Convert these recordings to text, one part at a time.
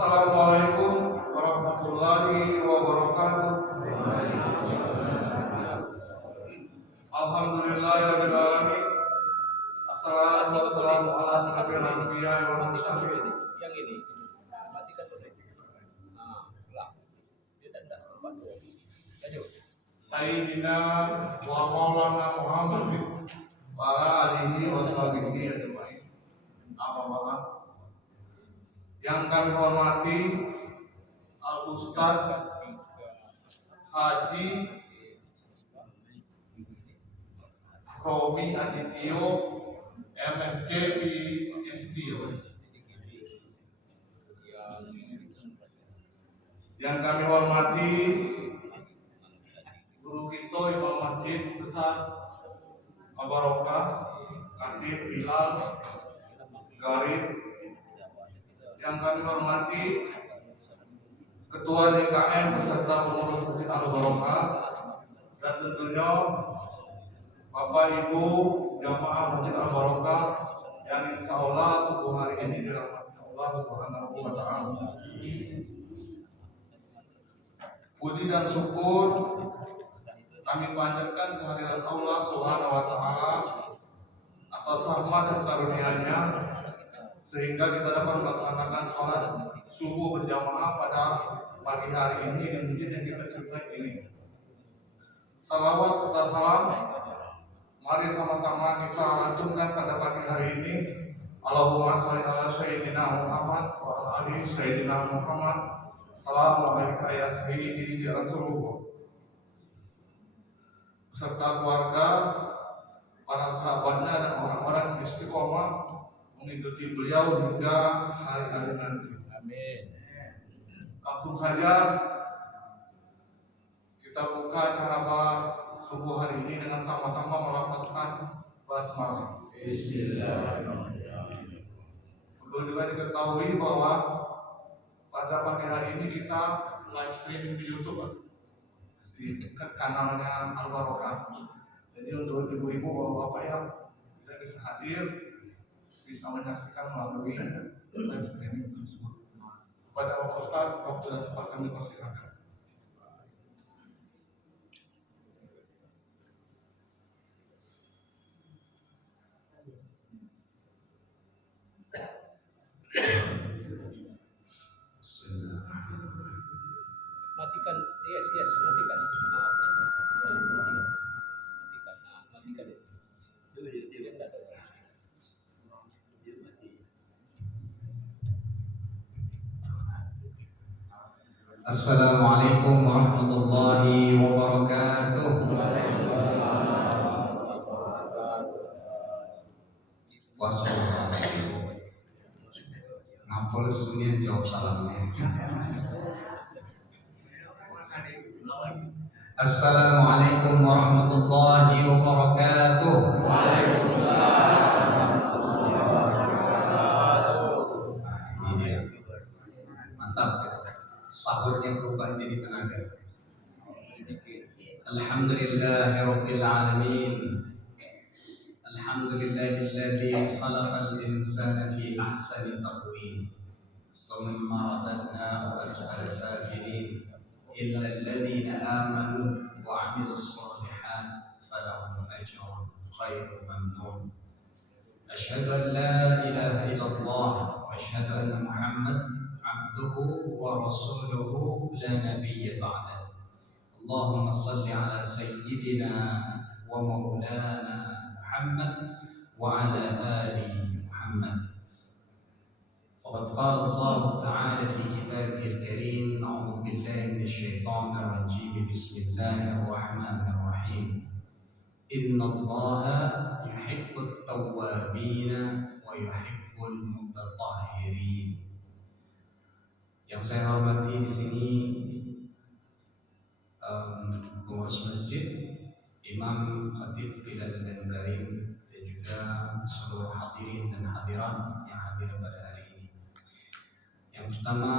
Assalamualaikum warahmatullahi wabarakatuh. Alhamdulillahirabbil alamin. Assalatu wassalamu ala asyrofil anbiya'i wal mursalin. Yang ini matikan dulu. Ulang. Dia tidak sempat. Lanjut. Sayyidina wa maulana Muhammad wa ala alihi wa sahbihi ajma'in. Amma ba'd. Yang kami hormati Al-Ustaz Haji Romi Adityo MSc di SDO. Yang kami hormati guru kita Imam Masjid Besar Al-Barokah Khatib Bilal Garib. Yang kami hormati Ketua DKM beserta pengurus Masjid Al-Barokah, dan tentunya Bapak Ibu jamaah Masjid Al-Barokah yang insya Allah subuh hari ini dirahmati Allah Subhanahu wa Ta'ala. Puji dan syukur kami panjatkan kehadirat Allah Subhanahu wa Ta'ala atas rahmat dan karunia-Nya sehingga kita dapat melaksanakan sholat subuh berjamaah pada pagi hari ini di masjid yang kita cintai ini. Salawat serta salam mari sama-sama kita lantunkan pada pagi hari ini. Allahumma sholli ala sayyidina Muhammad wa ala ali sayyidina Muhammad. Assalamualaikum ya sayyidi ya Rasulullah. Beserta keluarga, para sahabatnya dan orang-orang yang istiqomah mengikuti beliau hingga hari-hari nanti. Amin. Langsung saja kita buka acara subuh hari ini dengan sama-sama melafazkan basmalah. Bismillahirrahmanirrahim. Perlu juga diketahui bahwa pada pagi hari ini kita live streaming di YouTube di kanalnya Al-Barokah. Jadi untuk ibu-ibu bapak-bapak yang tidak bisa hadir bisa menyaksikan melalui live streaming tersebut. Pada Bapak Ustaz, waktu dan tempat kami persilakan. Matikan. Yes, matikan. Matikan. Matikan. Assalamualaikum warahmatullahi wabarakatuh. Wassalamualaikum. Ngapur sunyi jawab salamnya. Assalamualaikum warahmatullahi wabarakatuh. Mantap. Sahurnya berubah jadi tenaga. Alhamdulillahirabbil alamin. Alhamdulillahilladzi khalaqal insana fi ahsani taqwim. Tsumma radadnahu asfala safilin. Illa alladziina aamanu wa 'amilus shalihaati falahum ajrun ghairu mamnun. Asyhadu an la ilaha illallah wa asyhadu anna Muhammad abduhu wa rasuluhu la nabiyya ba'da. Allahumma salli ala sayyidina wa maulana Muhammad wa ala ali Muhammad. Faqad qala Allah ta'ala fi kitabihil karim, a'udzu billahi minasyaitonir rajim. Bismillahirrahmanirrahim. Inna Allaha yuhibbut tawwabina wa yuhibbul mutatahhirin. Yang saya hormati di sini pengurus masjid, Imam Khatib Bilal dan Garib, dan juga seluruh hadirin dan hadirat yang hadir pada hari ini. Yang pertama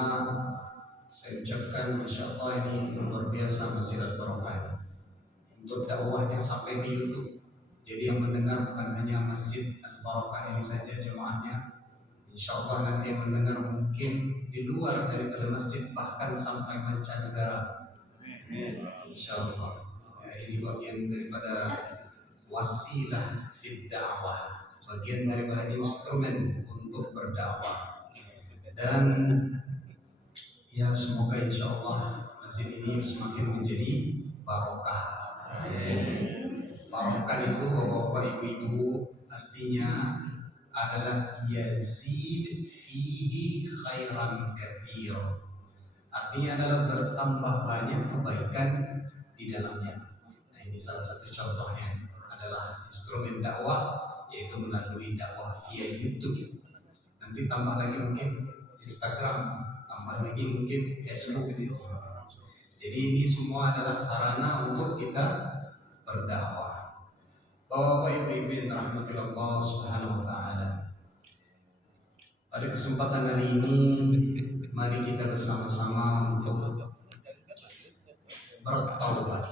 saya ucapkan Masya Allah, ini luar biasa Masjid Al-Barokah untuk dakwahnya sampai ke YouTube. Jadi yang mendengar bukan hanya Masjid Al-Barokah ini saja jemaahnya, Insya Allah nanti yang mendengar mungkin di luar daripada masjid, bahkan sampai mancanegara. Insya Allah. Ya, ini bagian daripada wasilah fid dakwah, bagian daripada instrumen untuk berdakwah. Dan ya semoga insya Allah masjid ini semakin menjadi barokah. Barokah itu bapak-bapak ibu-ibu artinya adalah yazid fihi khairan katsir. Artinya adalah bertambah banyak kebaikan di dalamnya. Nah, ini salah satu contohnya adalah instrumen dakwah, yaitu melalui dakwah via YouTube. Nanti tambah lagi mungkin Instagram, tambah lagi mungkin Facebook. Jadi ini semua adalah sarana untuk kita berdakwah. Bapak Ibu yang dirahmati Allah Subhanahu wa taala. Pada kesempatan hari ini mari kita bersama-sama untuk bertaubat,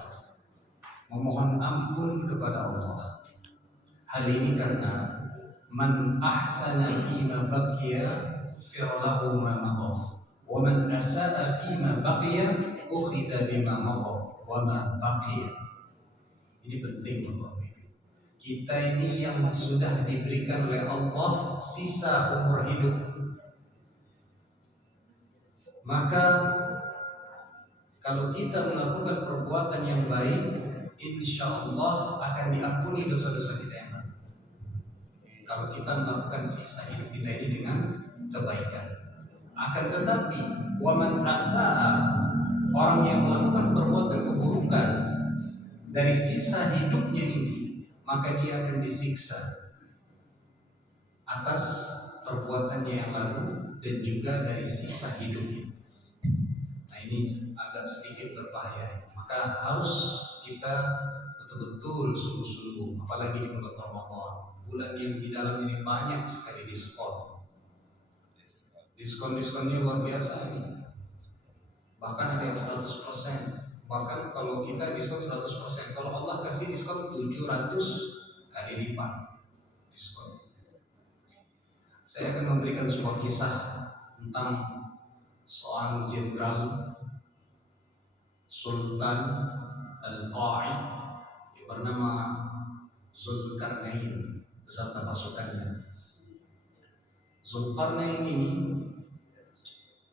memohon ampun kepada Allah. Hal ini karena man ahsana fima baqiya firlahu ma maqam, wa man asaa fima baqiya ukhidha bima maqam wa ma baqiya. Ini penting Bapak. Kita ini yang sudah diberikan oleh Allah sisa umur hidup, maka kalau kita melakukan perbuatan yang baik, insya Allah akan diampuni dosa-dosa kita yang lalu. Kalau kita melakukan sisa hidup kita ini dengan kebaikan. Akan tetapi, waman asaa, orang yang melakukan perbuatan keburukan dari sisa hidupnya ini, maka dia akan disiksa atas perbuatannya yang lalu dan juga dari sisa hidupnya. Nah, ini agak sedikit berbahaya. Maka harus kita betul-betul sungguh-sungguh, apalagi di bulan Ramadan, bulan yang di dalam ini banyak sekali diskon. Diskon-diskonnya luar biasa ini. Bahkan ada yang 100%. Bahkan kalau kita diskon 100%, kalau Allah kasih diskon 700 kali lipat diskon. Saya akan memberikan sebuah kisah tentang seorang jenderal Sultan Al-Qa'id yang bernama Zulkarnain beserta pasukannya. Zulkarnain ini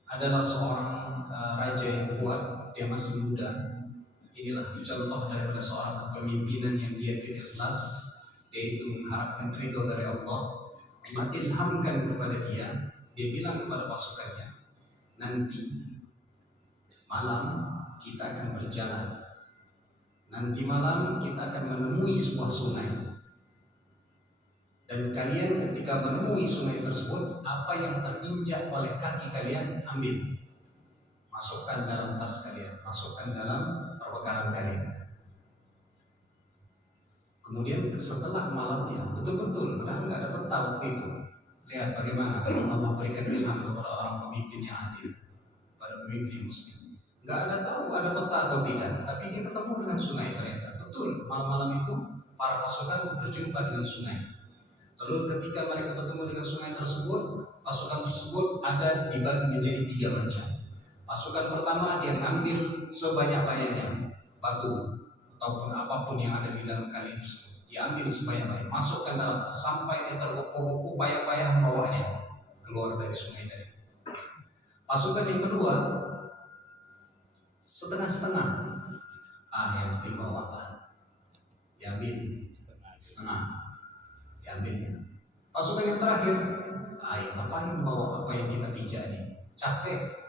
adalah seorang raja yang kuat, dia masih muda. Inilah contoh daripada seorang kepemimpinan yang dia ikhlas, yaitu mengharapkan ridho dari Allah. Allah ilhamkan kepada dia bilang kepada pasukannya, nanti malam kita akan berjalan. Nanti malam kita akan menemui sebuah sungai. Dan kalian ketika menemui sungai tersebut, apa yang terinjak oleh kaki kalian ambil. Masukkan dalam tas kalian, masukkan dalam perbekalan kalian. Kemudian setelah malamnya, betul-betul, padahal nggak ada peta waktu itu. Lihat bagaimana Allah berikan ilham kepada orang pemimpin yang adil, pada pemimpin muslim. Nggak ada tahu ada peta atau tidak, tapi dia ketemu dengan sungai ternyata. Betul, malam-malam itu para pasukan berjumpa dengan sungai. Lalu ketika mereka bertemu dengan sungai tersebut, pasukan tersebut ada dibagi menjadi 3 macam. Pasukan pertama dia ngambil sebanyak-banyaknya batu ataupun apapun yang ada di dalam kali tersebut. Diambil sebanyak-banyaknya, masukkan dalam sampai dia tergopoh-gopoh bayang-bayang bawahnya keluar dari sungai tadi. Pasukan yang kedua setengah-setengah. Yang penting bawah diambil setengah, diambilnya. Pasukan yang terakhir, ngapain bawa apa yang kita pijak ini? Capek.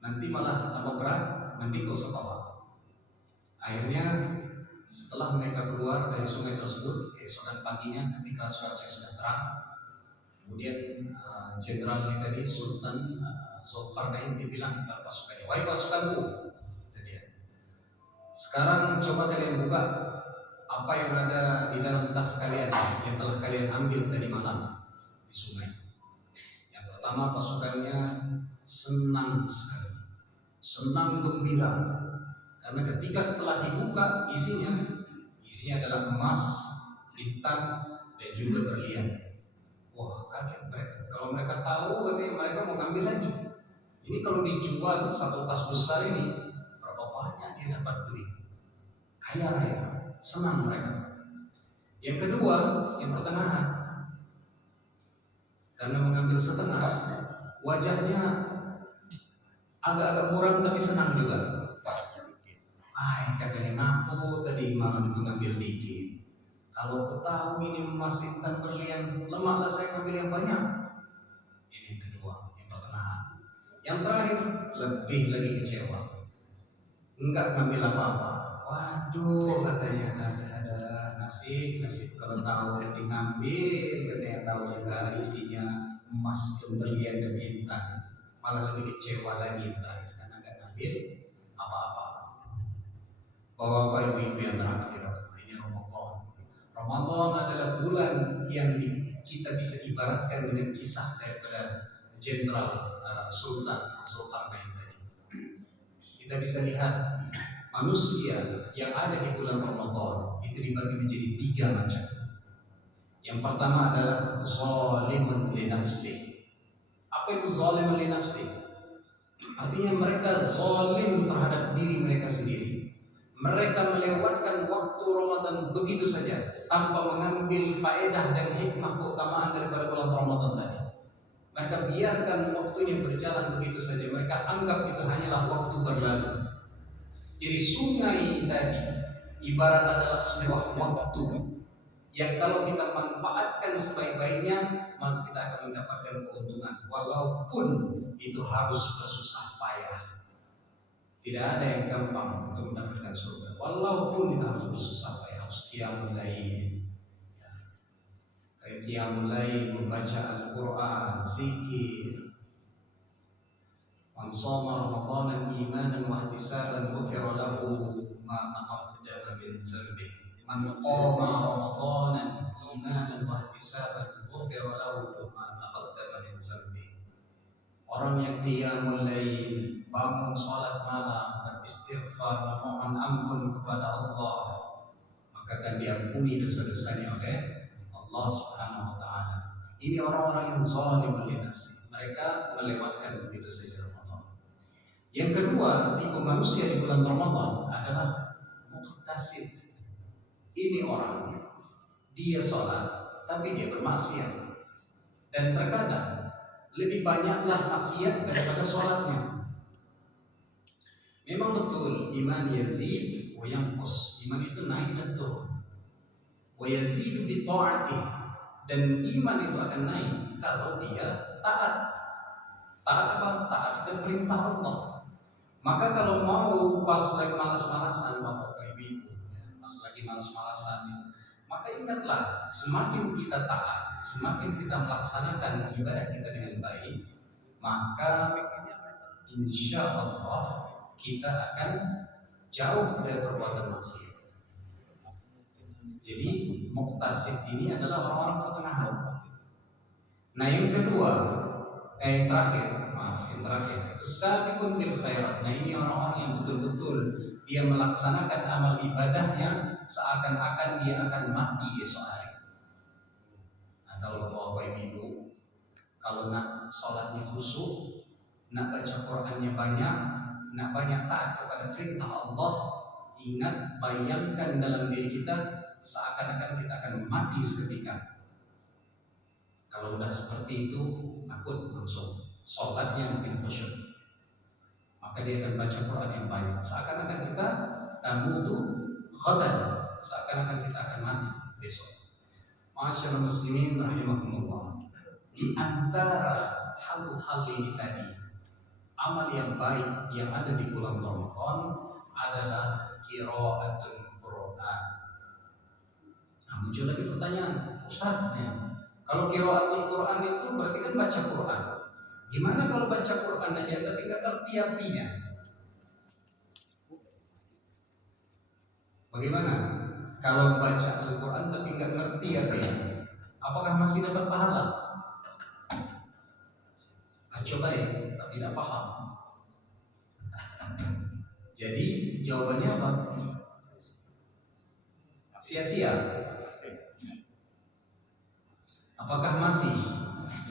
Nanti malah tambah berat, nanti gak usah bawa. Akhirnya setelah mereka keluar dari sungai tersebut, keesokan paginya ketika cuaca sudah terang, kemudian jenderal ini tadi Sultan Zulkarnain dibilang kepada pasukannya, wahai pasukanku, sekarang coba kalian buka apa yang ada di dalam tas kalian yang telah kalian ambil tadi malam di sungai. Yang pertama pasukannya senang sekali, senang gembira, karena ketika setelah dibuka isinya adalah emas, bintang dan juga berlian. Wah, rakyat mereka. Kalau mereka tahu, katanya mereka mau ngambil lagi. Ini kalau dijual satu tas besar ini, berapa banyak dia dapat duit? Kaya raya, senang mereka. Yang kedua, yang pertengahan, karena mengambil setengah, wajahnya agak-agak muram tapi senang juga. Katanya ngaku tadi malam itu ngambil dikit. Kalau aku tahu ini emas intan berlian, lemaklah saya ngambil yang banyak. Ini yang kedua, yang pertengahan. Yang terakhir, lebih lagi kecewa. Enggak ngambil apa-apa. Waduh, katanya ada nasib kalau tahu yang diambil, katanya tahu juga isinya emas dan berlian dan intan, malah lebih kecewa lagi karena nggak ngambil apa-apa. Bapak ibu yang terakhir, ini Ramadan. Ramadan adalah bulan yang kita bisa ibaratkan dengan kisah daripada Jenderal Sultan Zulkarnain tadi. Kita bisa lihat manusia yang ada di bulan Ramadan itu dibagi menjadi 3 macam. Yang pertama adalah zalimun li nafsi. Apa itu zalimun li nafsi? Artinya mereka zalim terhadap diri mereka sendiri. Mereka melewatkan waktu Ramadan begitu saja tanpa mengambil faedah dan hikmah keutamaan daripada bulan Ramadan tadi. Mereka biarkan waktunya berjalan begitu saja. Mereka anggap itu hanyalah waktu berlalu. Jadi sungai tadi ibarat adalah sebuah waktu yang kalau kita manfaatkan sebaik-baiknya, maka kita akan mendapatkan keuntungan walaupun itu harus bersusah payah. Tidak ada yang gampang untuk mendapatkan surga, walaupun kita harus bersusah payah, harus qiyamul lail. Kayak qiyamul lail, membaca Al-Quran, zikir. Man shoma Ramadanan imanan wa ihtisaban ghufira lahu ma taqaddama min dhanbihi. Man qama Ramadanan imanan wa ihtisaban ghufira lahu ma taqaddama min dhanbihi. Orang yang qiyamul lail, bangun salat malam, beristighfar, memohon ampun kepada Allah, maka akan diampuni dosa-dosanya oleh Allah Subhanahu wa taala. Ini orang-orang yang zalim li nafsi. Mereka melewatkan begitu saja Ramadan. Yang kedua, tipe manusia di bulan Ramadan adalah muqtasid. Ini orang, dia sholat tapi dia bermaksiat. Dan terkadang lebih banyaklah maksiat daripada sholatnya. Memang betul iman yazid wa yanqus. Iman itu naik dan turun. Wa yazidu bi ta'ati. Dan iman itu akan naik kalau dia taat. Taat apa? Taat ke perintah Allah. Maka kalau mau pas lagi malas-malasan, Bapak Ibu, pas lagi malas-malasan, maka ingatlah, semakin kita taat, semakin kita melaksanakan ibadah kita dengan baik, maka insya Allah kita akan jauh dari perbuatan maksiat. Jadi muqtasid ini adalah orang-orang pertengahan. Nah yang kedua, yang terakhir itu sabiqun bil khairat. Nah ini orang-orang yang betul-betul dia melaksanakan amal ibadahnya seakan-akan dia akan mati esok hari. Nah kalau Bapak Ibu, kalau nak sholatnya khusyuk, nak baca Qur'annya banyak, nak banyak taat kepada perintah Allah, ingat, bayangkan dalam diri kita seakan-akan kita akan mati seketika. Kalau udah seperti itu, takut langsung sholatnya mungkin khusyuk, maka dia akan baca Quran yang banyak. Seakan-akan kita tamutu ghadan, seakan-akan kita akan mati besok. Ma'asyiral muslimin rahimakumullah. Di antara hal-hal ini tadi, amal yang baik yang ada di bulan Ramadan adalah qiraatul Quran. Nah, muncul lagi pertanyaan, Ustaz, kalau qiraatul Quran itu berarti kan baca Quran. Gimana kalau baca Quran aja tapi nggak ngerti artinya? Bagaimana kalau baca Al-Quran tapi nggak ngerti artinya? Apakah masih dapat pahala? Coba ya, tapi tidak paham. Jadi jawabannya apa? Sia-sia. Apakah masih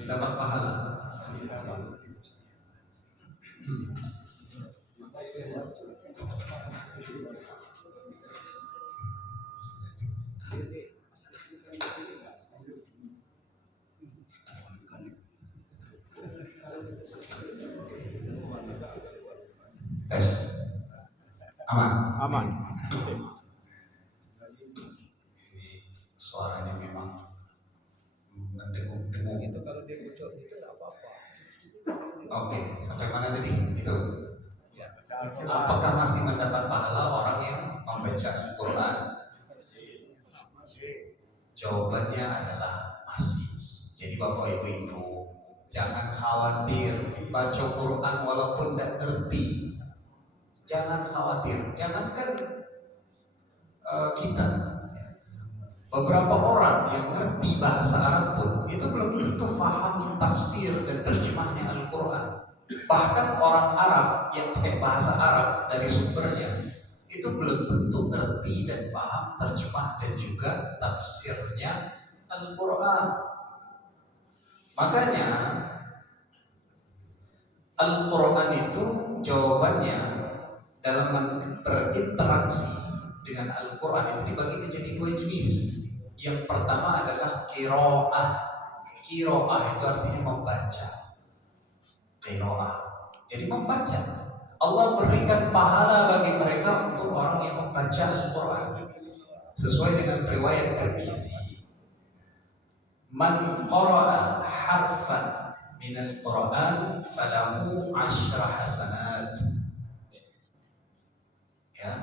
dapat pahala. Tes. Aman. Aman. Ini suaranya memang mendengung-dengung. Itu kalau dia bocor itu nggak apa-apa. Oke, sampai mana tadi? Itu. Ya. Apakah masih mendapat pahala orang yang membaca Al-Quran? Jawabannya adalah masih. Jadi Bapak Ibu, jangan khawatir baca Quran walaupun tidak ngerti. Jangan khawatir. Jangankan kita, beberapa orang yang ngerti bahasa Arab pun itu belum tentu paham tafsir dan terjemahnya Al-Quran. Bahkan orang Arab yang pakai bahasa Arab dari sumbernya itu belum tentu ngerti dan paham terjemah dan juga tafsirnya Al-Quran. Makanya Al-Quran itu jawabannya dalam berinteraksi dengan Al-Quran itu dibagi menjadi dua jenis. Yang pertama adalah qiraah. Qiraah itu artinya membaca. Qiraah. Jadi membaca. Allah berikan pahala bagi mereka untuk orang yang membaca Al-Quran. Sesuai dengan riwayat Tirmizi. Man qara'a harfan min al-Quran falahu 10 hasanat. Ya.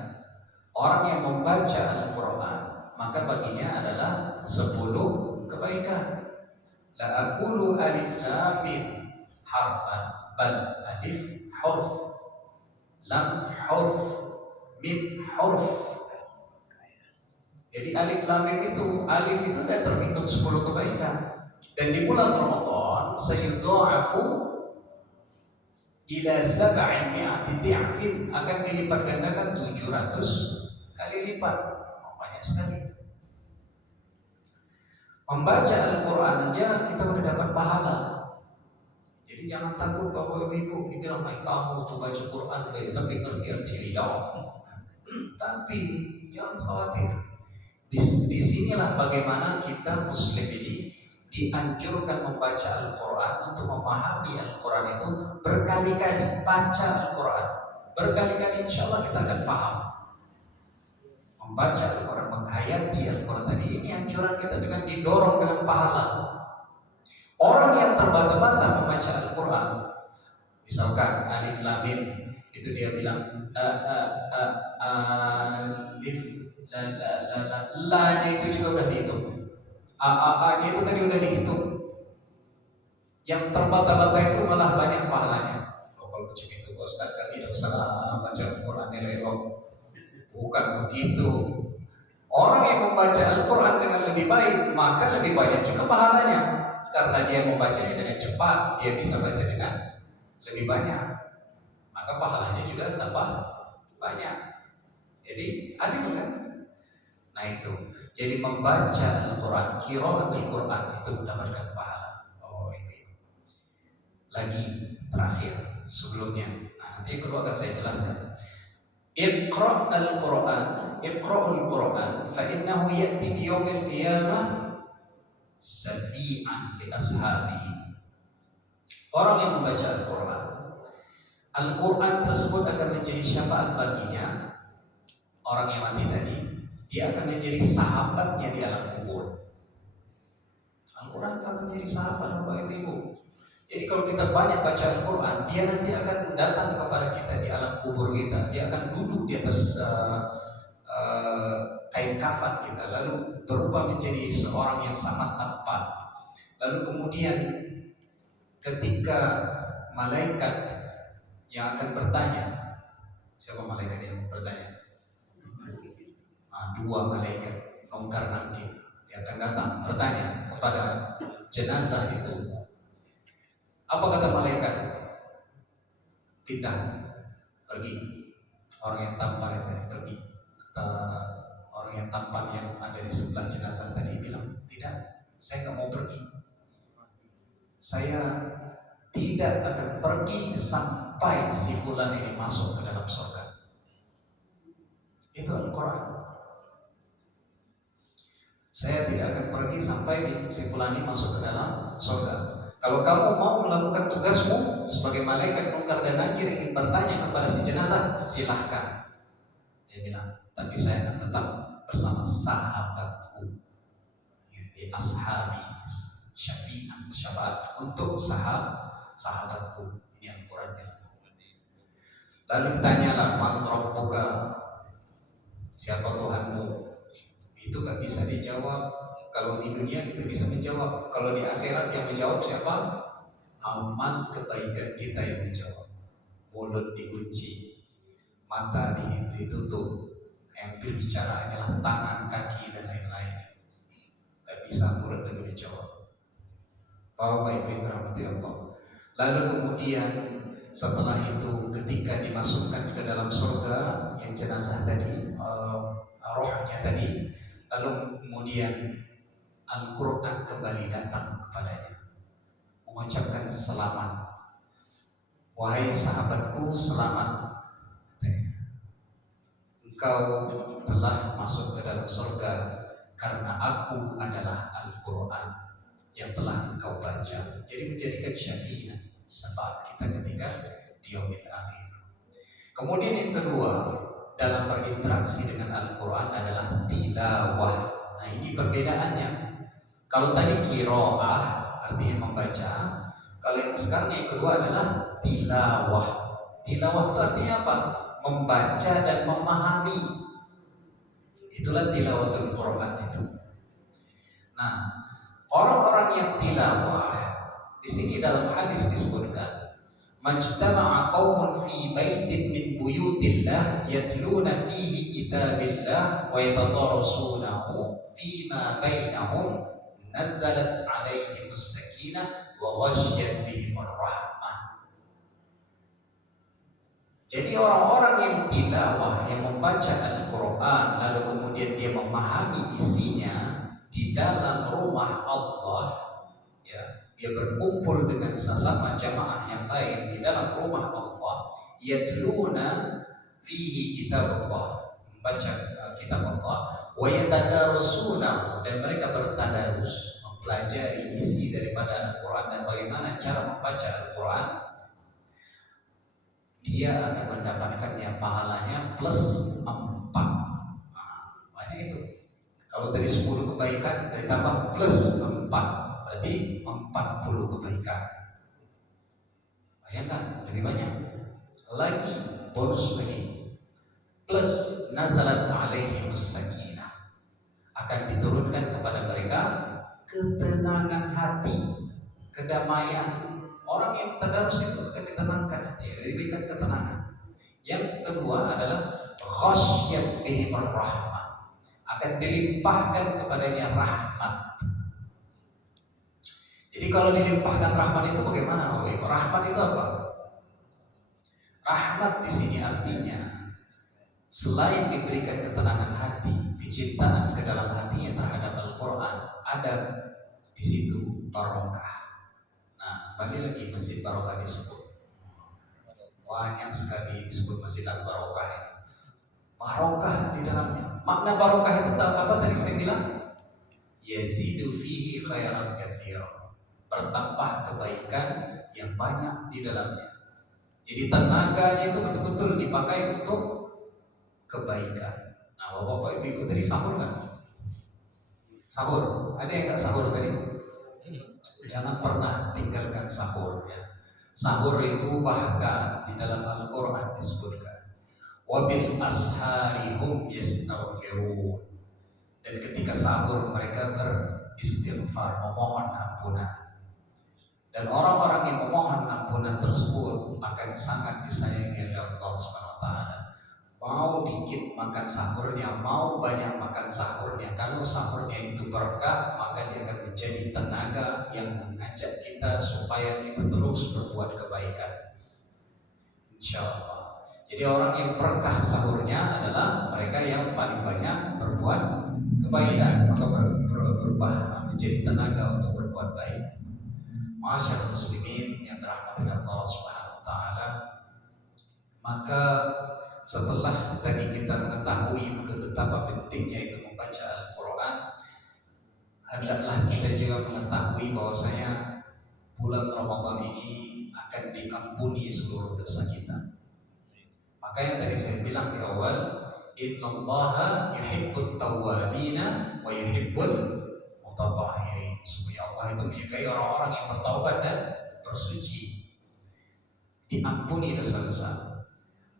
Orang yang membaca Al-Quran maka baginya adalah 10 kebaikan. La aqulu alif lam mim harfan bal alif huruf lam huruf mim huruf. Jadi alif lam mim itu, alif itu sudah terhitung 10 kebaikan. Dan di bulan Ramadan sayudha'afu ila 700 di'fin, akan dilipat gandakan 700 kali lipat. Banyak sekali. Membaca Al-Quran aja kita udah dapat pahala. Jadi jangan takut Bapak Ibu dibilang, kamu tuh baca Quran baik tapi ngerti artinya tidak. Tapi jangan khawatir. Disinilah bagaimana kita Muslim ini dianjurkan membaca Al-Quran. Untuk memahami Al-Quran itu berkali-kali baca Al-Quran. Berkali-kali insya Allah kita akan paham. Membaca Al-Quran, menghayati Al-Quran tadi, ini anjuran kita dengan didorong dengan pahala. Orang yang terbata-bata membaca Al-Quran, misalkan alif lam mim, itu dia bilang alif la-nya itu juga udah dihitung, a-nya itu tadi udah dihitung. Yang terbata-bata itu malah banyak pahalanya. Kalau macam itu Ustaz, kami tidak usah baca Al-Quran nilai roh. Bukan begitu. Orang yang membaca Al-Quran dengan lebih baik, maka lebih banyak juga pahalanya. Karena dia membacanya dengan cepat, dia bisa baca dengan lebih banyak, maka pahalanya juga tambah banyak. Jadi adil kan? Nah itu. Jadi membaca Al-Quran, qiraatul Quran itu mendapatkan pahala. Oh ini. Lagi terakhir sebelumnya. Nah, nanti yang kedua akan saya jelaskan. Iqra' al-Quran, iqra'ul Quran, fa innahu ya'ti bi yaumil qiyamah syafi'an li ashabihi. Orang yang membaca Al-Quran, Al-Quran tersebut akan menjadi syafaat baginya. Orang yang mati tadi, dia akan menjadi sahabatnya di alam kubur. Al-Quran akan menjadi sahabat Bapak Ibu. Jadi kalau kita banyak baca Al-Quran, dia nanti akan datang kepada kita di alam kubur kita. Dia akan duduk di atas kain kafan kita, lalu berubah menjadi seorang yang sangat tampan. Lalu kemudian ketika malaikat yang akan bertanya, siapa malaikat yang bertanya? Dua malaikat mungkar nakir yang akan datang bertanya kepada jenazah itu. Apa kata malaikat? Pindah, pergi. Orang yang tampan itu pergi. Kata orang yang tampan yang ada di sebelah jenazah tadi bilang, tidak, saya nggak mau pergi. saya tidak akan pergi sampai si fulan ini masuk ke dalam surga. Itu Al-Quran. Saya tidak akan pergi sampai si fulan ini masuk ke dalam surga. Kalau kamu mau melakukan tugasmu sebagai malaikat mungkar dan nakir ingin bertanya kepada si jenazah, silahkan. Dia bilang, tapi saya akan tetap bersama sahabatku. Ashabi, syafaat untuk sahabatku. Ini Al-Quran. Lalu ditanyalah, man rabbuka, siapa Tuhanmu? Itu gak bisa dijawab. Kalau di dunia kita bisa menjawab, kalau di akhirat yang menjawab siapa? Amal kebaikan kita yang menjawab. Mulut dikunci, mata ditutup, yang berbicara hanyalah tangan, kaki dan lain-lain. Gak bisa mulut lagi menjawab. Bapak Ibu yang dirahmati Allah. Lalu kemudian setelah itu ketika dimasukkan ke dalam surga yang jenazah tadi, rohnya tadi, lalu kemudian Al-Quran kembali datang kepadanya mengucapkan selamat. Wahai sahabatku, selamat, engkau telah masuk ke dalam surga karena aku adalah Al-Quran yang telah engkau baca. Jadi menjadikan syafi'ah, syafaat kita ketika di yaumil akhir. Kemudian yang kedua dalam berinteraksi dengan Al-Quran adalah tilawah. Nah ini perbedaannya. Kalau tadi qiraah artinya membaca, kalau yang sekarang yang kedua adalah tilawah. Tilawah itu artinya apa? Membaca dan memahami. Itulah tilawatul Quran itu. Nah, orang-orang yang tilawah di sini dalam hadis disebutkan, majtama'a qaumun fi baitin min buyutillah yatluna fihi kitabillah wa yatadarasunahu fima bainahum nazzalat alaihim as-sakinah wa ghasyiyat bihim ar-rahmah. Jadi orang-orang yang tilawah, yang membaca Al-Quran lalu kemudian dia memahami isinya di dalam rumah Allah, ya, dia berkumpul dengan sesama jamaah yang lain di dalam rumah Allah, yatluna fihi kitabullah, membaca kitab Allah, wa yatadarasunahu, dan mereka bertadarus, mempelajari isi daripada Al-Quran dan bagaimana cara membaca Al-Quran. Dia akan mendapatkannya pahalanya plus 4. Banyak itu. Kalau dari 10 kebaikan ditambah plus 4, berarti 40 kebaikan. Bayangkan, lebih banyak. Lagi, bonus lagi. Plus nazalat alaihim as-sakinah, akan diturunkan kepada mereka ketenangan hati, kedamaian. Orang yang tadarus itu akan ditenangkan hati, diberikan ketenangan. Yang kedua adalah ghasyiyat bihim ar-rahmah, akan dilimpahkan kepadanya rahmat. Jadi kalau dilimpahkan rahmat itu bagaimana? Rahmat itu apa? Rahmat di sini artinya selain diberikan ketenangan hati, kecintaan ke dalam hatinya terhadap Al-Quran, ada di situ barokah. Nah, kembali lagi Masjid Barokah disebut. Banyak sekali disebut Masjid Al-Barokah. Barokah di dalamnya. Makna barokah itu apa tadi saya bilang? Yazidu fihi khairan katsira. Bertambah kebaikan yang banyak di dalamnya. Jadi tenaganya itu betul-betul dipakai untuk kebaikan. Nah, Bapak Ibu tadi sahur kan? Sahur. Ada yang enggak sahur tadi? Jangan pernah tinggalkan sahur, ya. Sahur itu bahkan di dalam Al-Quran disebutkan wabil ashari hum yastaghfirun, dan ketika sahur mereka beristighfar, memohon ampunan. Dan orang-orang yang memohon ampunan tersebut akan sangat disayangi oleh Allah Subhanahu wa taala. Mau dikit makan sahurnya, mau banyak makan sahurnya, kalau sahurnya itu berkah, maka dia akan menjadi tenaga yang mengajak kita supaya kita terus berbuat kebaikan, insya Allah. Jadi orang yang berkah sahurnya adalah mereka yang paling banyak berbuat kebaikan, maka berubah menjadi tenaga untuk berbuat baik. Masyaallah muslimin yang dirahmati Allah Subhanahu wa taala, maka setelah tadi kita mengetahui betapa pentingnya itu membaca Al-Quran, hendaklah kita juga mengetahui bahwasanya bulan Ramadan ini akan diampuni seluruh dosa kita. Maka yang tadi saya bilang di awal, innallaha yuhibbut tawwabina wa yuhibbul mutatahhirin. Sesungguhnya Allah itu menyukai orang-orang yang bertaubat dan bersuci, diampuni dosa-dosa.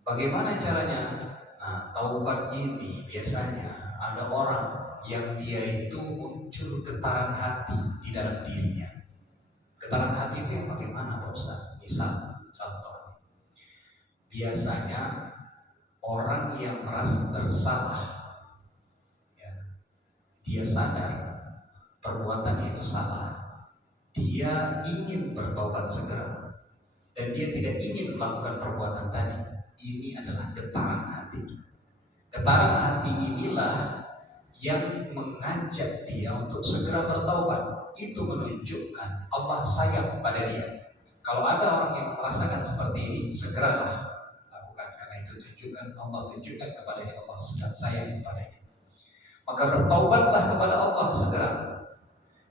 Bagaimana caranya? Nah, taubat ini biasanya ada orang yang dia itu muncul getaran hati di dalam dirinya. Getaran hati itu yang bagaimana Pak Ustaz? Misal, contoh, biasanya orang yang merasa bersalah, ya, dia sadar perbuatannya itu salah, dia ingin bertobat segera, dan dia tidak ingin melakukan perbuatan tadi. Ini adalah getaran hati. Getaran hati inilah yang mengajak dia untuk segera bertaubat. Itu menunjukkan Allah sayang pada dia. Kalau ada orang yang merasakan seperti ini, segeralah lakukan, karena itu Allah tunjukkan kepadanya Allah sedang sayang kepadanya. Maka bertaubatlah kepada Allah segera.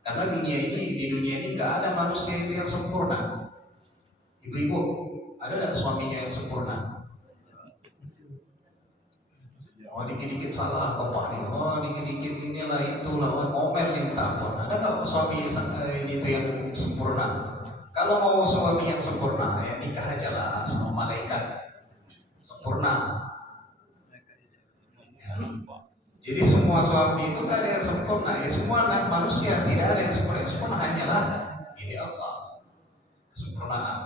Karena di dunia ini nggak ada manusia itu yang sempurna. Ibu-ibu, ada nggak suaminya yang sempurna? Oh, dikit-dikit salah bapak nih. Oh, dikit-dikit inilah itulah, ngomel yang minta ampun. Ada nggak suami itu yang sempurna? Kalau mau suami yang sempurna, ya nikah aja lah sama malaikat sempurna. Ya. Jadi semua suami itu kan ada yang sempurna. Ya, semua manusia tidak ada yang sempurna. Yang sempurna hanyalah ini Allah, kesempurnaan.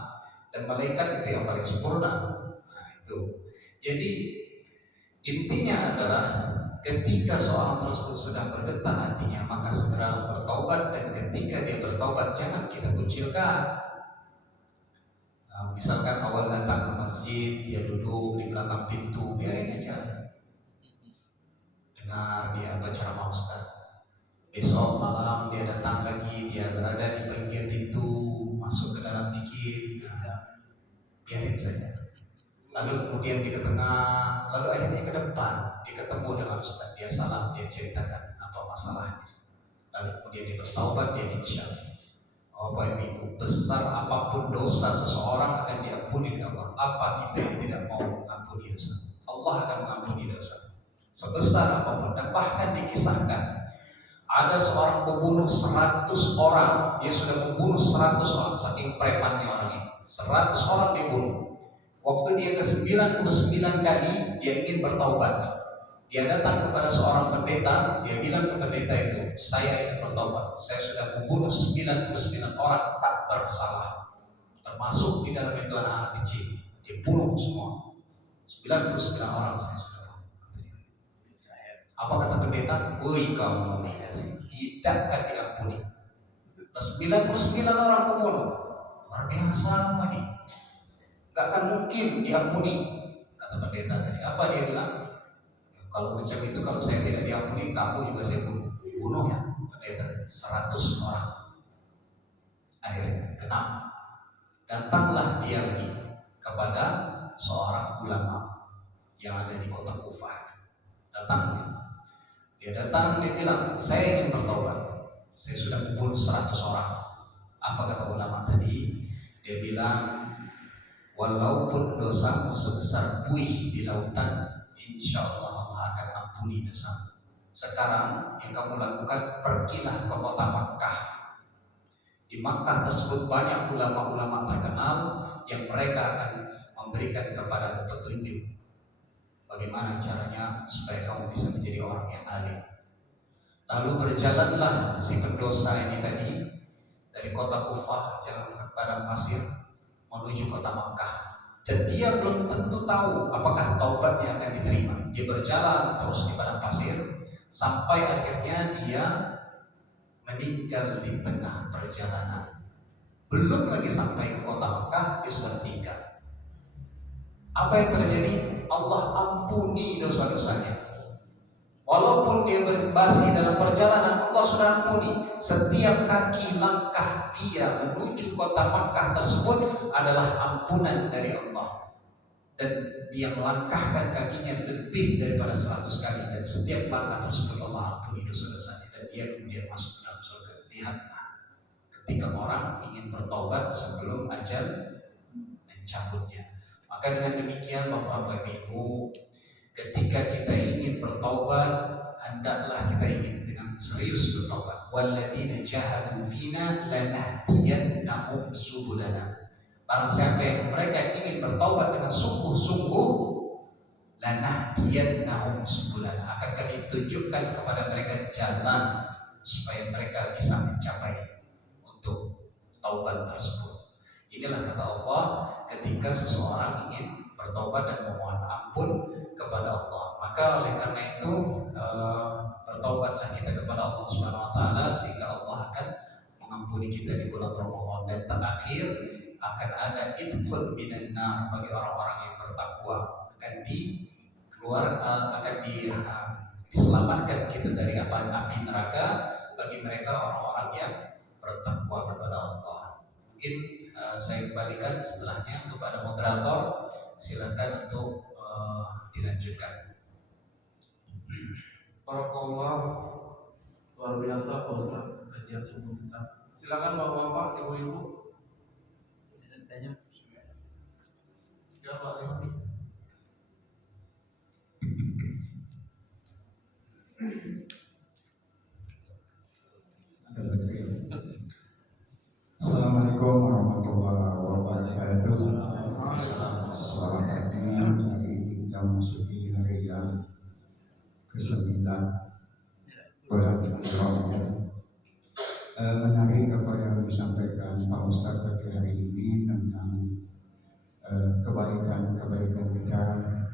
Dan malaikat itu yang paling sempurna. Nah itu. Jadi intinya adalah ketika seorang tersebut sedang bergetar hatinya, maka segeralah bertaubat, dan ketika dia bertaubat jangan kita kucilkan. Nah, misalkan awal datang ke masjid, dia duduk di belakang pintu, biarin aja, dengar dia baca ceramah Ustaz. Besok malam dia datang lagi, dia berada di pinggir pintu, masuk ke dalam dikit, biarin saja. Lalu kemudian dia ke tengah, lalu akhirnya ke depan, dia ketemu dengan Ustaz, dia salam, dia ceritakan apa masalahnya. Lalu kemudian dia bertaubat, dia insyaf. Oh Bapak Ibu, besar apapun dosa seseorang akan diampuni oleh Allah. Apa kita yang tidak mau mengampuni dosa? Allah akan mengampuni dosa sebesar apapun. Dan bahkan dikisahkan ada seorang pembunuh 100 orang, dia sudah membunuh 100 orang, saking premannya orang ini. 100 orang dibunuh. Waktu dia ke-99 kali, dia ingin bertaubat. Dia datang kepada seorang pendeta, dia bilang ke pendeta itu, saya ingin bertaubat. Saya sudah membunuh 99 orang tak bersalah, termasuk di dalam itu anak-anak kecil. Dia bunuh semua. 99 orang saya sudah bunuh. Apa kata pendeta? Woi kamu ini tidak akan diampuni. 99 orang pembunuh, luar biasa ini. Gak akan mungkin diampuni, kata pendeta tadi. Apa dia bilang? Kalau macam itu, kalau saya tidak diampuni, kamu juga saya bunuh ya, pendeta. 100 orang. Akhirnya kena. Datanglah dia lagi kepada seorang ulama yang ada di kota Kufah. Datang dia datang, dia bilang, saya ingin bertobat. Saya sudah membunuh 100 orang. Apa kata ulama tadi? Dia bilang, walaupun dosamu sebesar buih di lautan, insya Allah Allah akan ampuni dosamu. Sekarang yang kamu lakukan, pergilah ke kota Makkah. Di Makkah tersebut banyak ulama-ulama terkenal yang mereka akan memberikan kepada petunjuk bagaimana caranya supaya kamu bisa menjadi orang yang alim. Lalu berjalanlah si pendosa ini tadi dari kota Kufah, jalan ke padang pasir menuju kota Makkah. Dan dia belum tentu tahu apakah taubatnya akan diterima. Dia berjalan terus di padang pasir sampai akhirnya dia meninggal di tengah perjalanan. Belum lagi sampai ke kota Makkah, dia sudah meninggal. Apa yang terjadi? Allah ampuni dosa-dosanya. Walaupun dia berbasi dalam perjalanan, Allah sudah ampuni. Setiap kaki langkah dia menuju kota Makkah tersebut adalah ampunan dari Allah. Dan dia melangkahkan kakinya lebih daripada 100 kali. Dan setiap langkah tersebut Allah ampuni dosa-dosanya. Dan dia kemudian masuk ke dalam surga. Lihatlah, ketika orang ingin bertobat sebelum ajal mencabutnya. Maka dengan demikian Bapak-bapak Ibu, ketika kita ingin bertobat, hendaklah kita ingin dengan serius bertobat. Walladzina jahadu fina lanahdiyannahum subulana. Barang siapa yang mereka ingin bertobat dengan sungguh-sungguh, lanahdiyannahum subulana, akan kami tunjukkan kepada mereka jalan supaya mereka bisa mencapai untuk taubat tersebut. Inilah kata Allah ketika seseorang ingin bertobat dan memohon ampun kepada Allah. Maka oleh karena itu bertobatlah kita kepada Allah Subhanahu wa taala sehingga Allah akan mengampuni kita di bulan Ramadan. Dan terakhir akan ada idkhul minan nar bagi orang-orang yang bertakwa, akan diselamatkan kita dari api neraka bagi mereka orang-orang yang bertakwa kepada Allah. Mungkin saya kembalikan setelahnya kepada moderator. Silakan untuk dilanjutkan. Barakallah, luar biasa Pak Ustaz kajian subuh kita. Silakan Bapak-bapak, Ibu-ibu. Tanya. Siapa ini? Assalamualaikum warahmatullahi wabarakatuh. Selamat pagi, hari ini kita memasuki hari yang ke-9 bulan Ramadan. Menarik apa yang disampaikan Pak Ustadz pagi hari ini tentang kebaikan kita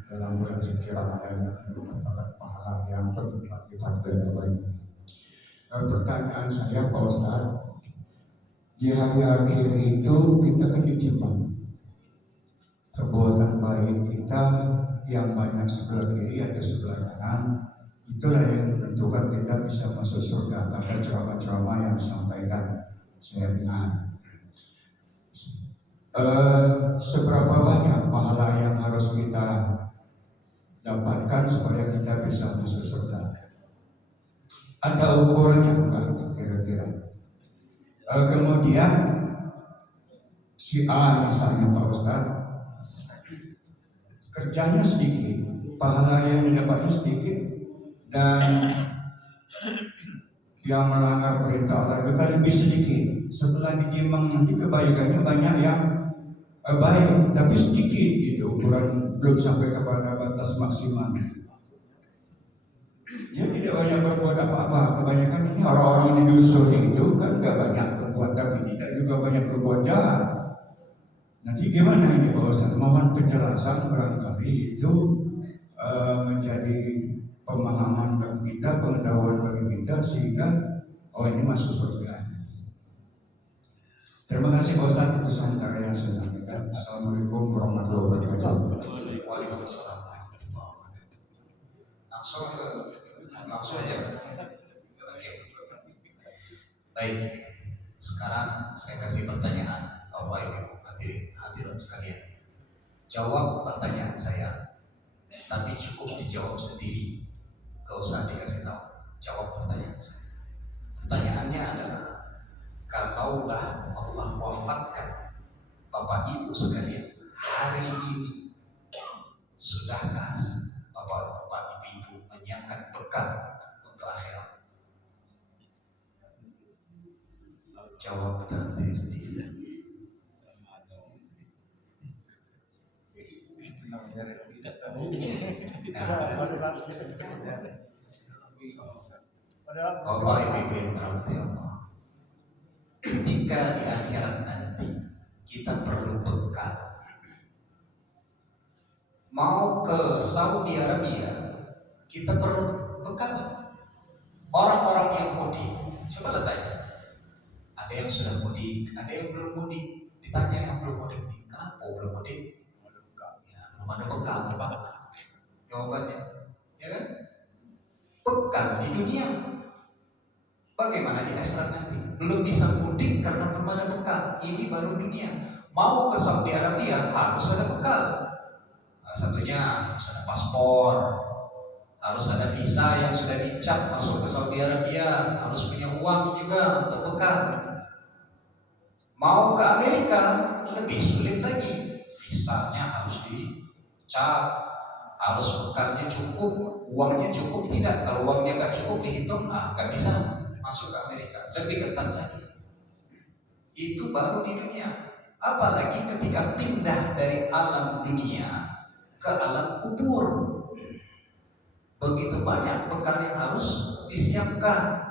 dalam bulan suci Ramadan dan mendapatkan pahala yang berlipat ganda baik. Pertanyaan saya Pak Ustadz, di hari akhir itu kita kan ditimbang perbuatan baik kita yang banyak sebelah kiri atau sebelah kanan, itulah yang menentukan kita bisa masuk surga. Kata ceramah-ceramah yang disampaikan saya dengar. Seberapa banyak pahala yang harus kita dapatkan supaya kita bisa masuk surga? Ada ukurannya enggak itu kira-kira? Kemudian si A misalnya Pak Ustadz, kerjanya sedikit, pahala yang didapatnya sedikit, dan yang melanggar perintah Allah itu kan lebih sedikit. Setelah ditimbang nanti kebaikannya banyak yang baik, tapi sedikit gitu, ukuran belum sampai kepada batas maksimal. Ya tidak banyak berbuat apa-apa. Kebanyakan ini orang-orang di dusun itu kan nggak banyak berbuat, tapi tidak juga banyak berbuat jahat. Nanti gimana ini Pak Ustaz? Mohon penjelasan, barangkali itu menjadi pemahaman bagi kita, pengetahuan bagi kita, sehingga oh ini masuk surga. Terima kasih Pak Ustaz atas sementara yang saya sampaikan. Assalamualaikum warahmatullahi wabarakatuh. Waalaikumsalam. Langsung aja. Oke. Baik. Sekarang saya kasih pertanyaan Bapak Ibu hadirin sekalian. Jawab pertanyaan saya, tapi cukup dijawab sendiri. Gak usah dikasih tahu. Jawab pertanyaan saya. Pertanyaannya adalah, kalaulah Allah wafatkan Bapak Ibu sekalian hari ini, sudahkah Bapak Ibu menyiapkan bekal untuk akhirat? Jawab nanti sendiri. Bapak Ibu yang dirahmati Allah, ketika di akhirat nanti kita perlu bekal. Mau ke Saudi Arabia, kita perlu bekal. Orang-orang yang mudik, coba tanya. Ada yang sudah mudik, ada yang belum mudik. Ditanya yang belum mudik, kenapa belum mudik? Ya, belum ada bekal. Jawabannya, ya kan? dunia. Bagaimana di akhirat nanti? Belum bisa mudik karena belum ada bekal. Ini baru dunia. Mau ke Saudi Arabia harus ada bekal. Salah satunya harus ada paspor, harus ada visa yang sudah dicap masuk ke Saudi Arabia, harus punya uang juga untuk bekal. Mau ke Amerika lebih sulit lagi, visanya harus dicap, harus bekalnya cukup, uangnya cukup tidak. Kalau uangnya nggak cukup dihitung, nggak bisa masuk ke Amerika. Lebih ketat lagi. Itu baru di dunia. Apalagi ketika pindah dari alam dunia ke alam kubur. Begitu banyak bekal yang harus disiapkan.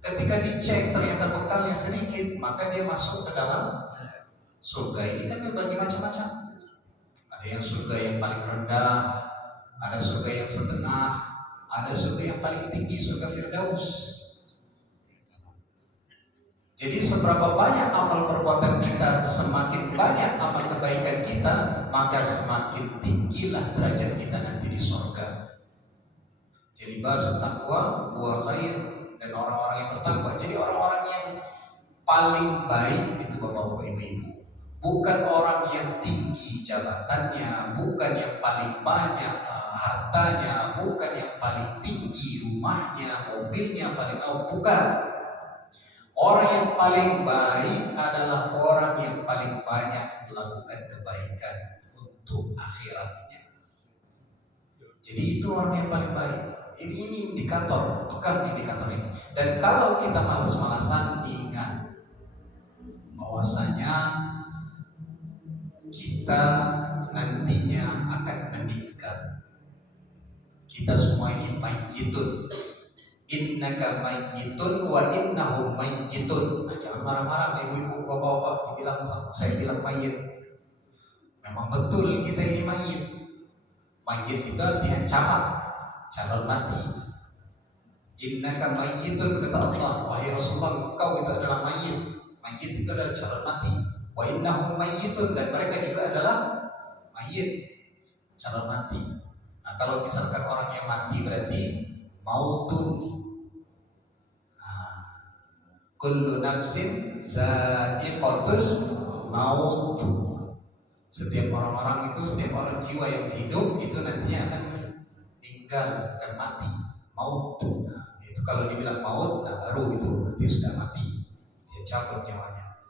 Ketika dicek ternyata bekalnya sedikit, maka dia masuk ke dalam surga. Ini kan berbagi macam-macam. Ada yang surga yang paling rendah, ada surga yang setengah, ada surga yang paling tinggi, surga Firdaus. Jadi seberapa banyak amal perbuatan kita, semakin banyak amal kebaikan kita, maka semakin tinggilah derajat kita nanti di surga. Jadi bahasa takwa, buah khair, dan orang-orang yang bertakwa. Jadi orang-orang yang paling baik itu bapak-bapak ibu-ibu. Bukan orang yang tinggi jabatannya, bukan yang paling banyak hartanya, bukan yang paling tinggi rumahnya, mobilnya paling bukan. Orang yang paling baik adalah orang yang paling banyak melakukan kebaikan untuk akhiratnya. Jadi itu orang yang paling baik. Ini indikator, bukan indikator ini. Dan kalau kita malas-malasan, ingat bahwasanya kita nantinya akan meninggal. Kita semua ini mayyitun. Innaka mayyitun wa innahum mayyitun. Nah, jangan marah-marah ibu-ibu, bapak-bapak dibilang saya bilang mayyit. Memang betul kita ini mayyit. Mayyit itu artinya camat, calon mati. Innaka mayyitun, kata Allah, wahai Rasulullah, engkau itu adalah mayyit. Mayyit itu adalah calon mati. Wa innahum mayyitun, dan mereka juga adalah mayyit, calon mati. Nah, kalau misalkan orang yang mati berarti mautun. Kullu nafsin za'iqatul maut. Setiap orang-orang itu, setiap orang jiwa yang hidup itu nantinya akan meninggal, akan mati, maut. Nah, itu kalau dibilang maut, nah baru itu berarti sudah mati, dia cabut nyawanya.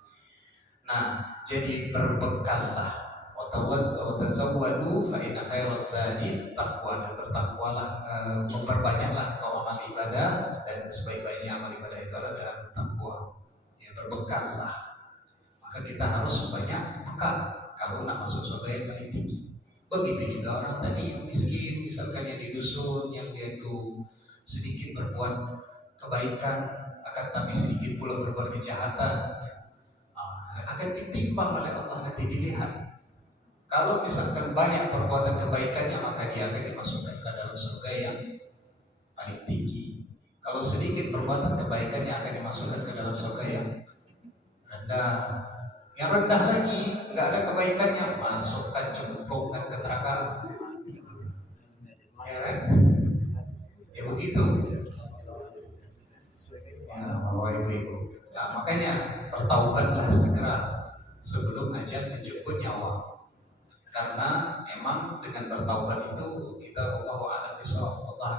Nah, jadi berbekallah, watazawwadu fa inna khairaz zadi taqwa, dan bertakwalah, memperbanyaklah kau amal ibadah, dan sebaik-baiknya amal ibadah itu adalah takwa. Ya, berbekallah. Maka kita harus banyak bekal kalau nak masuk surga yang paling tinggi. Begitu juga orang tadi yang miskin, misalkan yang di dusun, yang dia itu sedikit berbuat kebaikan, akan tapi sedikit pula berbuat kejahatan, akan ditimbang oleh Allah, nanti dilihat. Kalau misalkan banyak perbuatan kebaikannya, maka dia akan dimasukkan ke dalam surga yang paling tinggi. Kalau sedikit perbuatan kebaikannya, akan dimasukkan ke dalam surga yang rendah. Yang rendah lagi, nggak ada kebaikannya, masukkan, cemplungkan ke neraka. Ya kan? Ya begitu. Ya, bapak ibu-ibu. Nah, makanya bertaubatlah segera sebelum ajal menjemput nyawa. Karena emang dengan bertaubat itu kita Allah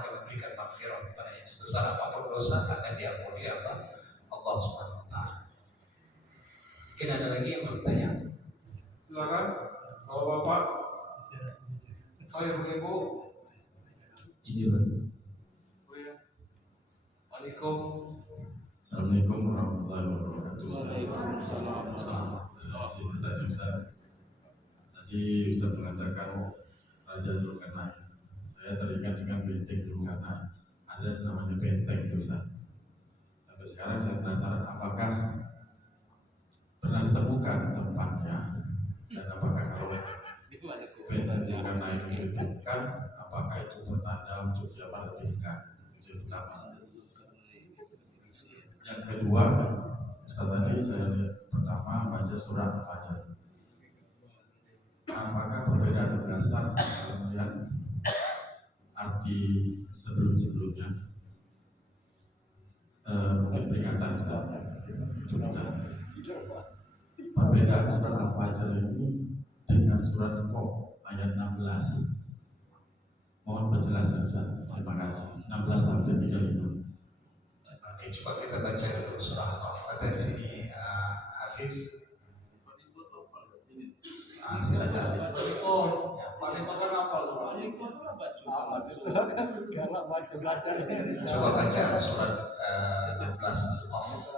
akan memberikan maghfirah kepadanya. Sebesar apapun dosa akan diampuni Allah Subhanahu wa taala. Mungkin ada lagi yang bertanya? Silakan, bapak-bapak. Oh, ibu-ibu. Ini Pak. Oh ya. Waalaikum. Assalamualaikum warahmatullahi wabarakatuh. Waalaikumsalam. Saya bertanya Ustaz. Tadi Ustaz mengatakan Raja Zulkarnain. Saya teringat dengan benteng Zulkarnain. Ada namanya benteng itu Ustaz. Sampai sekarang saya penasaran apakah pernah ditemukan tempatnya, dan apakah kalau benteng Zulkarnain itu ditemukan, apakah itu pertanda untuk zaman lebih dekat? Itu yang pertama. Yang kedua, Ustaz tadi saya lihat pertama baca surat Al-Fajr. Apakah perbedaan berdasar kemudian arti sebelum-sebelumnya? Perbedaan surat Al-Fajr ini dengan surat Qaf ayat 16. Mohon penjelasan Ustaz. Terima kasih. 16 sampai 35. Oke, coba kita baca dulu surah Qaf. Ada di sini Hafiz. Silakan. Paling kan apa tuh? Coba baca surat 16 Al-Qaf.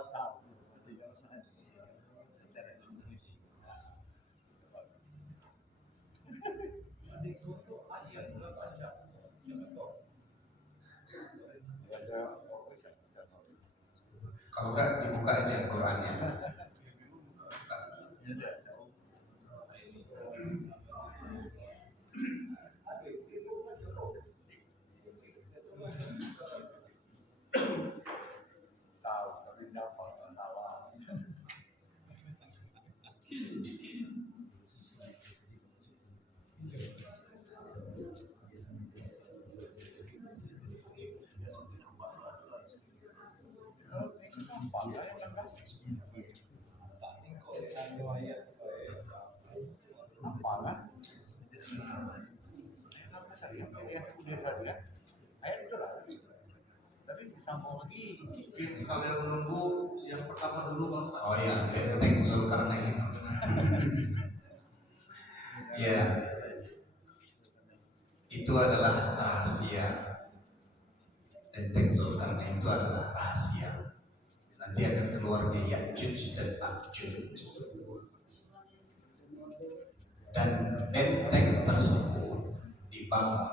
Kalau enggak dibuka aja Qurannya. Mungkin sekalian menunggu yang pertama dulu Bang Ustaz. Oh iya, benteng Zulkarnain. Ya, itu adalah rahasia. Benteng Zulkarnain itu adalah rahasia. Nanti akan keluar di Ya'juj dan Ma'juj. Dan benteng tersebut dibangun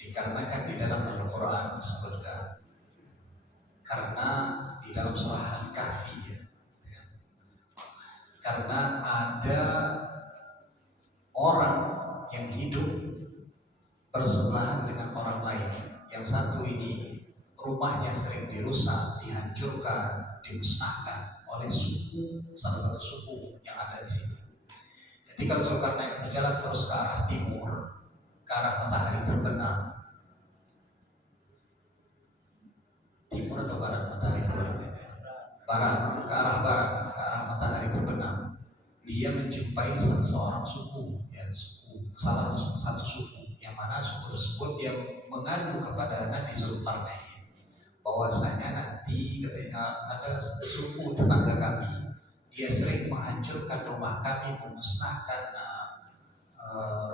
dikarenakan di dalam Al-Quran disebutkan, karena di dalam surah Al-Kahfi ya, karena ada orang yang hidup bersebelahan dengan orang lain. Yang satu ini rumahnya sering dirusak, dihancurkan, dimusnahkan oleh suku, salah satu suku yang ada di sini. Ketika Zulkarnain berjalan terus ke arah timur, ke arah matahari terbenam, timur atau barat matahari terbenam? Barat, ke arah barat, ke arah matahari terbenam. Dia menjumpai seorang suku, ya suku, salah satu suku, yang mana suku tersebut dia mengadu kepada Nabi Zulkarnain bahwasanya nanti ketika ada suku tetangga kami, dia sering menghancurkan rumah kami, memusnahkan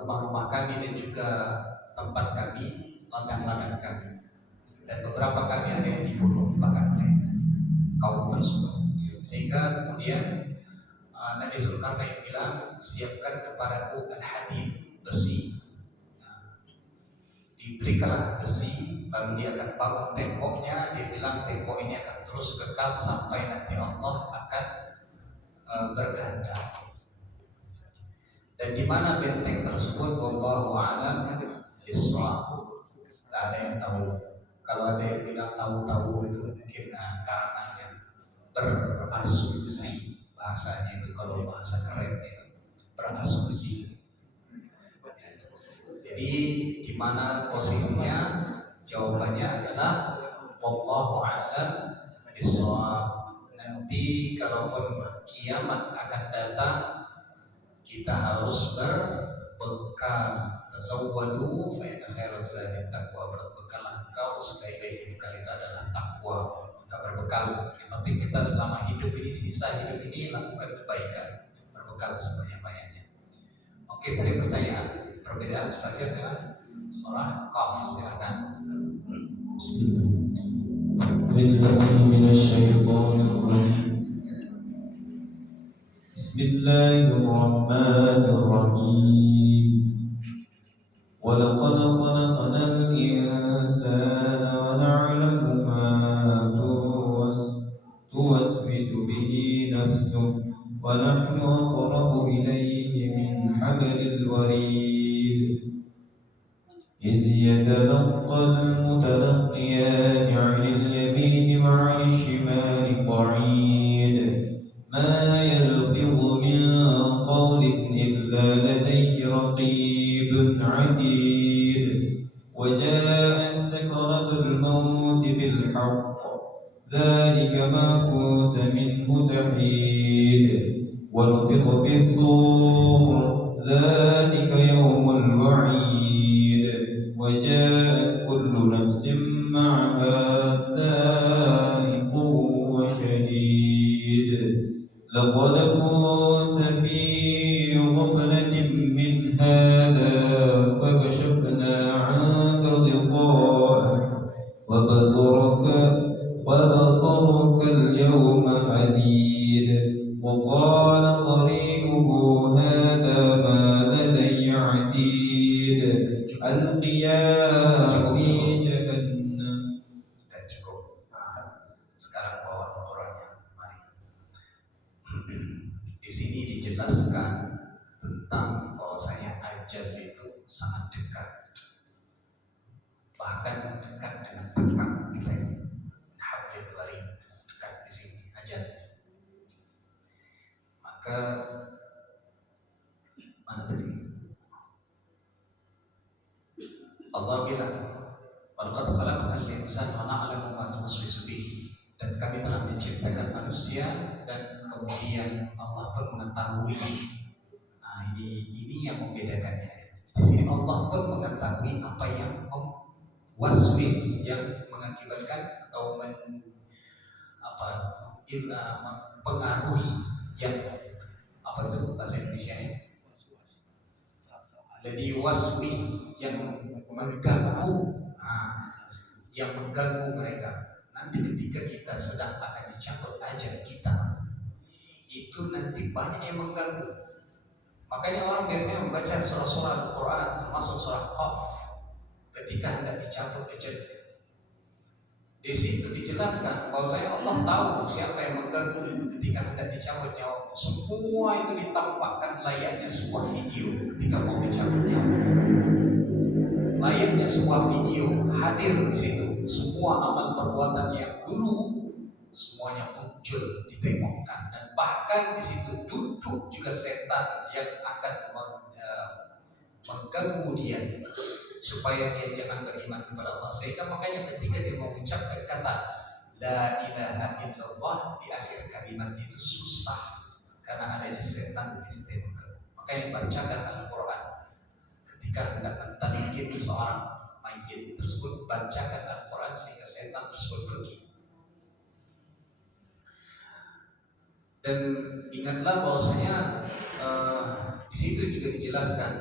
rumah-rumah kami dan juga tempat kami, ladang-ladang kami. Dan beberapa kami ada yang dibunuh bahkan oleh kaum tersebut. Sehingga kemudian Nabi Zulkarnain bilang, siapkan kepadaku al-hadid, besi. Diberikanlah besi, lalu dia akan bangun temboknya. Dia bilang tembok ini akan terus kekal sampai nanti Allah akan berganda. Dan di mana benteng tersebut, wallahu a'lam bishawab. Tidak ada yang tahu. Kalau ada yang bilang tahu-tahu itu mungkin karenanya berasumsi, bahasanya itu kalau bahasa keren itu berasumsi. Jadi di mana posisinya? Jawabannya adalah wallahu a'lam bishawab. Nanti kalaupun kiamat akan datang, kita harus berbekal. Tazawwadu fa inna khairaz zadi taqwa. Berbekallah engkau, sebaik-baik bekal itu adalah takwa. Maka berbekal. Yang penting kita selama hidup ini, sisa hidup ini, lakukan kebaikan, berbekal sebanyak-banyaknya. Oke, dari pertanyaan perbedaan Fajr dengan surah Qaf, silakan. Bismillahirrahmanirrahim. Walaqad khalaqnal insana wa na'lamu ma tuwaswisu bihi nafsuhu wa nahnu aqrabu ilayhi min hablil warid. إذ يتلقى المتلقيان عن اليمين وعن الشمال قعيد ما يلفظ من قول إلا لديه رقيب عتيد وجاءت سكرة الموت بالحق ذلك ما كنت منه تحيد ونفخ في الصور ذلك يوم الوعيد وجاءت كل نفس معها سائق وشهيد لقد كنت في غفلة من هذا فكشفنا عنك غطاءك وبصرك اليوم حديد وقال قرينه هذا ما لدي عتيد ألقياه في جهنم. Cukup. Sekarang bawa Al-Qurannya. Mari. Di sini dijelaskan tentang bahwasanya ajal itu sangat dekat, bahkan dekat dengan dekat kita ini. Hablil warid, dekat di sini ajal. Maka mana tadi? Allah bilang, "Walaqad khalaqnal insana wa na'lamu ma tuwaswisu bihi." Dan kami telah menciptakan manusia dan kemudian Allah pun mengetahui. Nah, ini yang membedakannya. Di sini Allah pun mengetahui apa yang waswis, yang mengakibatkan atau mempengaruhi, yang apa itu bahasa Indonesia ya? Jadi waswis, yang mengganggu, yang mengganggu mereka. Nanti ketika kita sedang akan dicabut ajal kita, itu nanti banyak yang mengganggu. Makanya orang biasanya membaca surah-surah Al-Quran, termasuk surah Qaf, ketika hendak dicabut ajal. Di situ dijelaskan bahwasanya Allah tahu siapa yang mengganggu ketika hendak dicabut nyawa. Semua itu ditampakkan layaknya sebuah video ketika mau dicabut nyawa. Layaknya sebuah video hadir di situ. Semua amal perbuatan yang dulu semuanya muncul, ditengokkan, dan bahkan di situ duduk juga setan yang akan mengganggu dia supaya dia jangan beriman kepada Allah. Sehingga makanya ketika dia mengucapkan kata La ilaha illallah di akhir kalimat itu susah karena adanya setan di situ. Makanya bacakan Al-Quran ketika hendak mentadbikin seorang mayit tersebut, bacakan Al-Quran sehingga setan tersebut pergi. Dan ingatlah bahwasanya di situ juga dijelaskan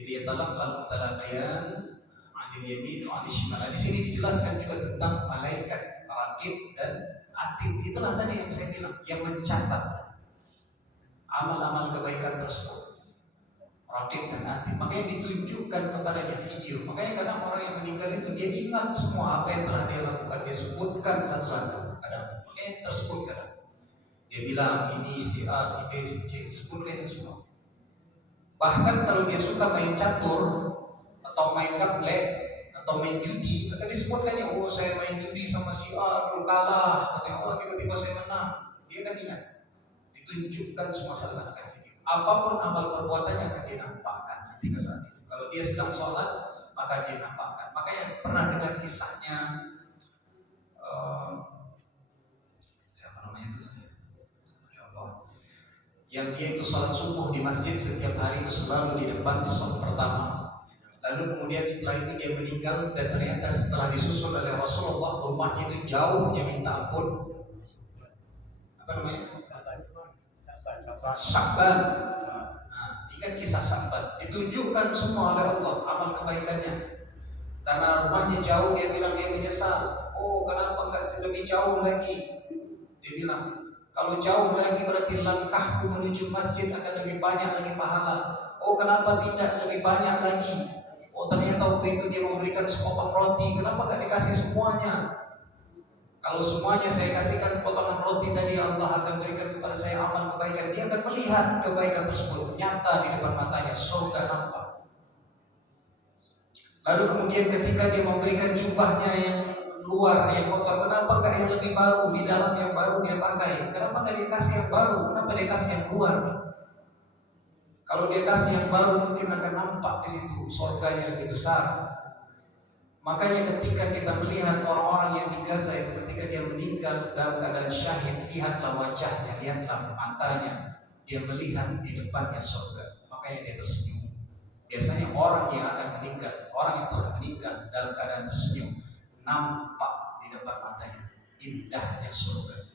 idza talaqal mutalaqiyan 'anil yamin wa 'anil shimal. Di sini dijelaskan juga tentang malaikat raqib dan atid. Itulah tadi yang saya bilang, yang mencatat amal-amal kebaikan tersebut. Raqib dan atid. Makanya ditunjukkan kepadanya video. Makanya kadang orang yang meninggal itu dia ingat semua apa yang telah dia lakukan, dia sebutkan satu-satu. Kadang makanya tersebut kadang. Dia bilang ini si A, si B, si C, sebutkan semua. Bahkan kalau dia suka main catur atau main gaplek atau main judi, maka disebutkannya, oh saya main judi sama si A dulu kalah, katanya oh tiba-tiba saya menang. Dia kan ingat. Ditunjukkan semua seakan-akan video. Apapun amal perbuatannya akan dia nampakkan ketika saat itu. Kalau dia sedang sholat, maka dia nampakkan. Makanya pernah dengar kisahnya siapa namanya itu? Yang dia itu sholat subuh di masjid setiap hari itu selalu di depan di shaf pertama. Lalu kemudian setelah itu dia meninggal dan ternyata setelah disusul oleh Rasulullah, rumahnya itu jauhnya minta ampun. Apa namanya? Sya'ban. Nah, ini kan kisah Sya'ban. Ditunjukkan semua oleh Allah amal kebaikannya. Karena rumahnya jauh, dia bilang dia menyesal. Oh, kenapa enggak lebih jauh lagi? Dia bilang, kalau jauh lagi berarti langkahku menuju masjid akan lebih banyak lagi pahala. Oh, kenapa tidak lebih banyak lagi? Oh, ternyata waktu itu dia memberikan sepotong roti. Kenapa enggak dikasih semuanya? Kalau semuanya saya kasihkan potongan roti tadi, Allah akan berikan kepada saya amal kebaikan. Dia akan melihat kebaikan tersebut nyata di depan matanya, surga nampak. Lalu kemudian ketika dia memberikan jubahnya yang luar, yang kotor, kenapa enggak yang lebih baru, di dalam yang baru dia pakai? Kenapa enggak dia kasih yang baru? Kenapa dia kasih yang luar? Kalau dia kasih yang baru mungkin akan nampak di situ surga yang lebih besar. Makanya ketika kita melihat orang-orang yang di Gaza itu ketika dia meninggal dalam keadaan syahid, lihatlah wajahnya, lihatlah matanya, dia melihat di depannya surga, makanya dia tersenyum. Biasanya orang yang akan meninggal, orang yang telah meninggal dalam keadaan tersenyum, nampak di depan matanya indahnya surga.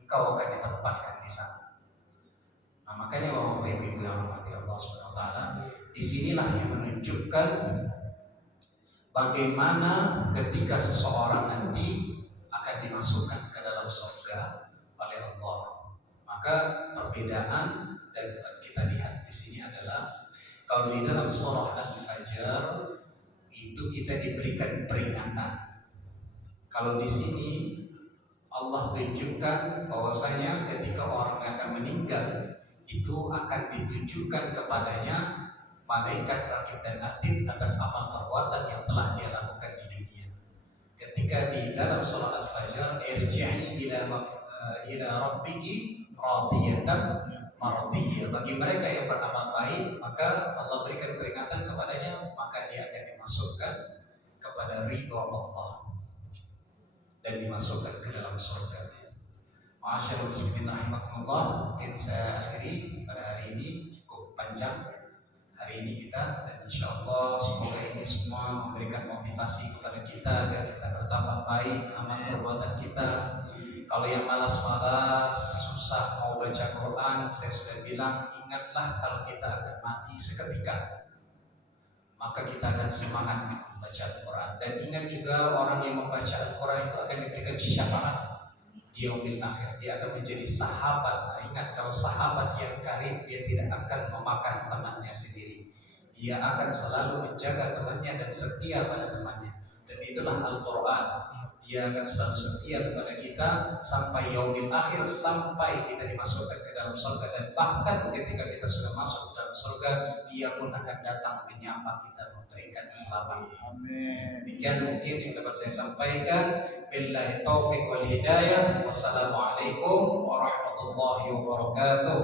Engkau akan ditempatkan di sana. Nah, makanya Bapak Ibu yang dirahmati Allah Subhanahu wa taala, disinilah yang menunjukkan bagaimana ketika seseorang nanti akan dimasukkan ke dalam surga oleh Allah. Maka perbedaan dan kita lihat di sini adalah kalau di dalam surah Al-Fajr itu kita diberikan peringatan. Kalau di sini Allah tunjukkan bahwasanya ketika orang yang akan meninggal itu akan ditunjukkan kepadanya malaikat rakib dan atid atas amal perbuatan yang telah dia lakukan di dunia. Ketika di dalam surah Al-Fajr, irji'i ila rabbiki radiyatan mardiyah. Bagi mereka yang beramal baik, maka Allah berikan peringatan kepadanya, maka dia akan dimasukkan kepada ridha Allah dan dimasukkan ke dalam surga. Ma'asyiral muslimin rahimakumullah, mungkin saya akhiri pada hari ini, cukup panjang hari ini kita, dan insyaallah semoga ini semua memberikan motivasi kepada kita agar kita bertambah baik amal perbuatan kita. Kalau yang malas-malas, susah mau baca Quran, saya sudah bilang, ingatlah kalau kita akan mati seketika, maka kita akan semangat membaca Al-Quran. Dan ingat juga orang yang membaca Al-Quran itu akan diberikan syafaat di yaumil akhir. Dia akan menjadi sahabat. Nah, ingat, kalau sahabat yang karib, dia tidak akan memakan temannya sendiri. Dia akan selalu menjaga temannya dan setia pada temannya. Dan itulah Al-Quran. Dia akan selalu setia kepada kita sampai yaumil akhir, sampai kita dimasukkan ke dalam surga. Dan bahkan ketika kita sudah masuk ke dalam surga, dia pun akan datang menyapa kita, memberikan selamat. Amin. Demikian mungkin yang dapat saya sampaikan. Billahi taufiq wal hidayah. Wassalamualaikum warahmatullahi wabarakatuh.